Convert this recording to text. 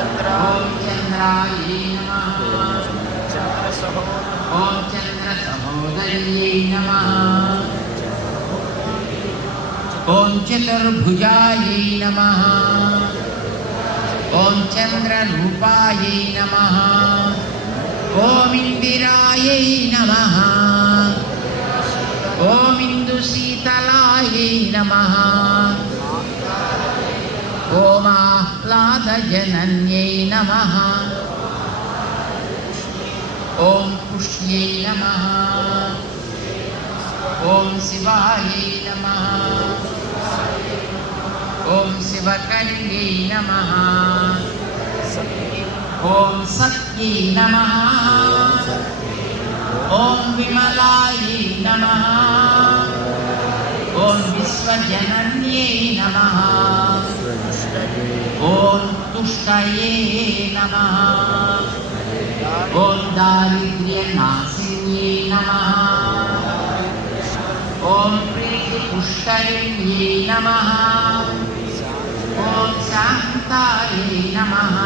चंद्रायै नमः ओम चंद्रसहोदर्यै नमः ओम चतुर्भुजायै नमः ओम चंद्ररूपायै नमः ओम इंदिरायै नमः ओम इंदुशीतलायै नमः ओम आह्लादजनन्यै नमः ओम पुष्यै नमः ओम शिवायै नमः ओम शिवकर्यै नमः ओम सत्यै नमः ओम विमलायै नमः ओम विश्वजनन्यै नमः ओम तुष्टये नमः ओम दारिद्र्यनाशिन्यै नमः ओम प्रीतिपुष्टये नमः ओम शान्तायै नमः